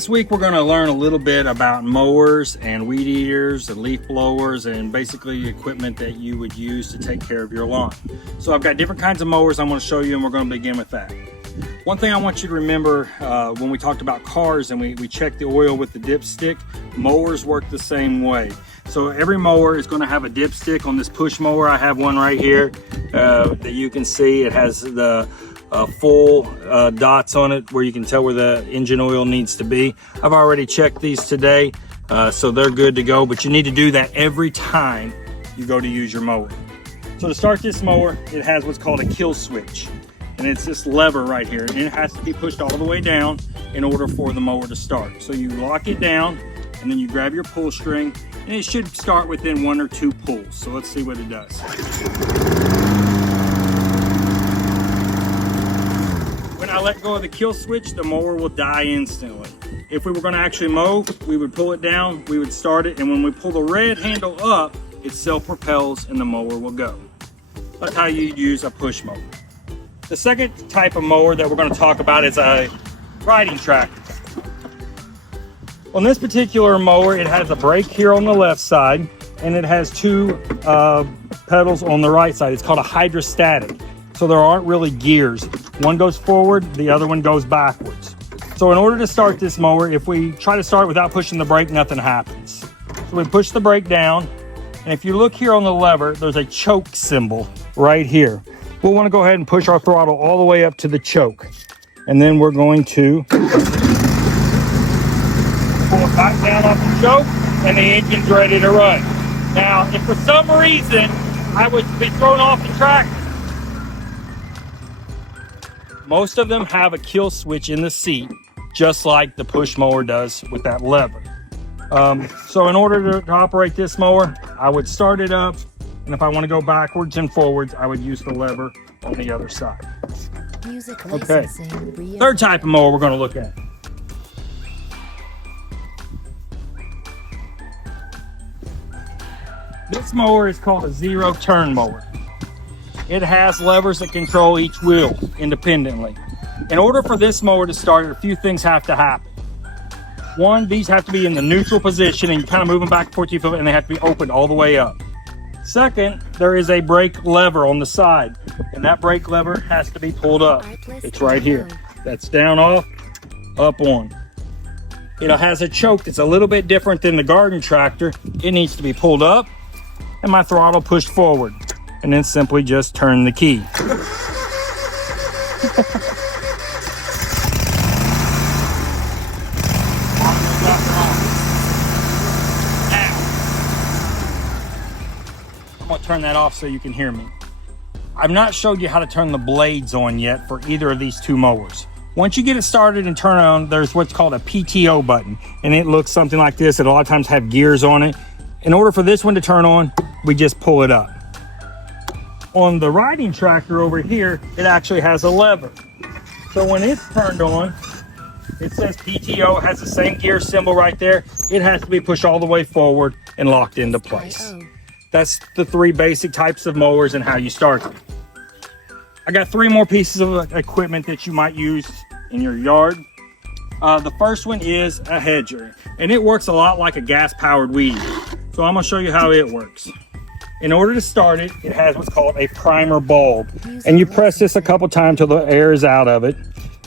This week we're going to learn a little bit about mowers and weed eaters and leaf blowers and basically equipment that you would use to take care of your lawn. So I've got different kinds of mowers I'm going to show you, and we're going to begin with that. One thing I want you to remember when we talked about cars and we checked the oil with the dipstick, mowers work the same way. So every mower is going to have a dipstick. On this push mower, I have one right here that you can see. It has the full dots on it where you can tell where the engine oil needs to be. I've already checked these today, so they're good to go, but you need to do that every time you go to use your mower. So to start this mower, it has what's called a kill switch, and it's this lever right here, and it has to be pushed all the way down in order for the mower to start. So you lock it down, and then you grab your pull string, and it should start within 1 or 2 pulls. So let's see what it does. When I let go of the kill switch, the mower will die instantly. If we were going to actually mow, we would pull it down, we would start it, and when we pull the red handle up, it self-propels and the mower will go. That's how you use a push mower. The second type of mower that we're going to talk about is a riding tractor. On this particular mower, it has a brake here on the left side, and it has 2 pedals on the right side. It's called a hydrostatic. So there aren't really gears. One goes forward, the other one goes backwards. So in order to start this mower, if we try to start without pushing the brake, nothing happens. So we push the brake down, and if you look here on the lever, there's a choke symbol right here. We'll want to go ahead and push our throttle all the way up to the choke. And then we're going to pull it back down off the choke, and the engine's ready to run. Now, if for some reason I would be thrown off the tractor, most of them have a kill switch in the seat, just like the push mower does with that lever. So in order to operate this mower, I would start it up, and if I want to go backwards and forwards, I would use the lever on the other side. Okay, third type of mower we're going to look at. This mower is called a zero turn mower. It has levers that control each wheel independently. In order for this mower to start, a few things have to happen. One, these have to be in the neutral position, and you kind of move them back and forth, and they have to be opened all the way up. Second, there is a brake lever on the side, and that brake lever has to be pulled up. It's right here. That's down, off, up, on. It has a choke that's a little bit different than the garden tractor. It needs to be pulled up, and my throttle pushed forward, and then simply just turn the key. I'm going to turn that off so you can hear me. I've not showed you how to turn the blades on yet for either of these 2 mowers. Once you get it started and turn it on, there's what's called a PTO button, and it looks something like this. It a lot of times have gears on it. In order for this one to turn on, we just pull it up. On the riding tractor over here, it actually has a lever. So when it's turned on, it says PTO, has the same gear symbol right there. It has to be pushed all the way forward and locked into place. That's the 3 basic types of mowers and how you start them. I got 3 more pieces of equipment that you might use in your yard. The first one is a hedger, and it works a lot like a gas-powered weed eater. So I'm going to show you how it works. In order to start it, it has what's called a primer bulb. And you press this a couple times till the air is out of it.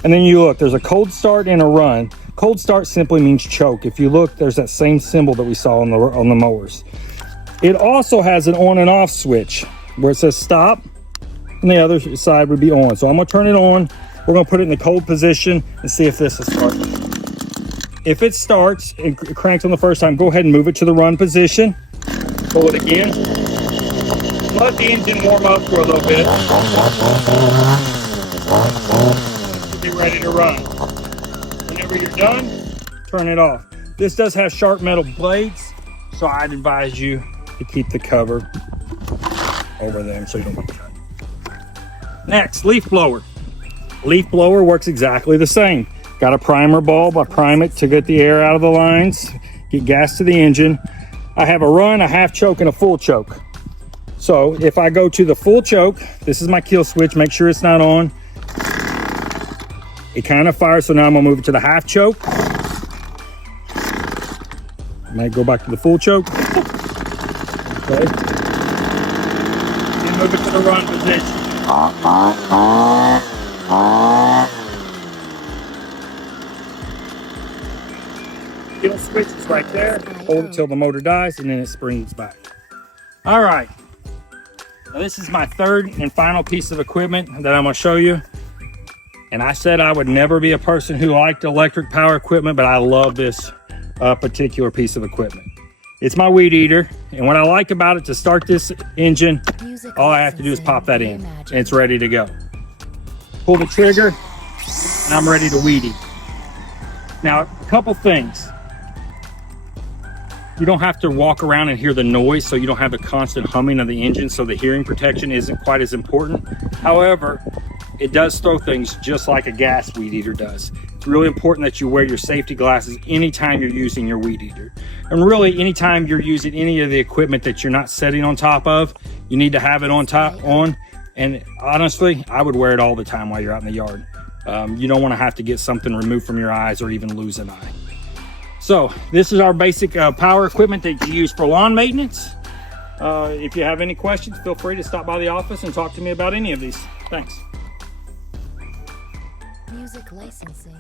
And then you look, there's a cold start and a run. Cold start simply means choke. If you look, there's that same symbol that we saw on the mowers. It also has an on and off switch where it says stop, and the other side would be on. So I'm gonna turn it on. We're gonna put it in the cold position and see if this is starting. If it starts, it cranks on the first time, go ahead and move it to the run position. Pull it again. Let the engine warm up for a little bit. Be ready to run. Whenever you're done, turn it off. This does have sharp metal blades, so I'd advise you to keep the cover over them so you don't get cut. Next, leaf blower. Leaf blower works exactly the same. Got a primer bulb. I prime it to get the air out of the lines, get gas to the engine. I have a run, a half choke, and a full choke. So if I go to the full choke, this is my kill switch, make sure it's not on. It kind of fires, so now I'm gonna move it to the half choke. Might go back to the full choke. Okay. And move it to the run position. It'll switches right there. Hold it till the motor dies, and then it springs back. All right. Now this is my third and final piece of equipment that I'm going to show you. And I said I would never be a person who liked electric power equipment, but I love this particular piece of equipment. It's my weed eater, and what I like about it, to start this engine, all I have to do is pop that in, and it's ready to go. Pull the trigger, and I'm ready to weed eat. Now, a couple things. You don't have to walk around and hear the noise, so you don't have the constant humming of the engine, so the hearing protection isn't quite as important. However, it does throw things just like a gas weed eater does. It's really important that you wear your safety glasses anytime you're using your weed eater. And really, anytime you're using any of the equipment that you're not sitting on top of, you need to have it on. And honestly, I would wear it all the time while you're out in the yard. You don't want to have to get something removed from your eyes or even lose an eye. So this is our basic power equipment that you use for lawn maintenance. If you have any questions, feel free to stop by the office and talk to me about any of these. Thanks. Music licensing.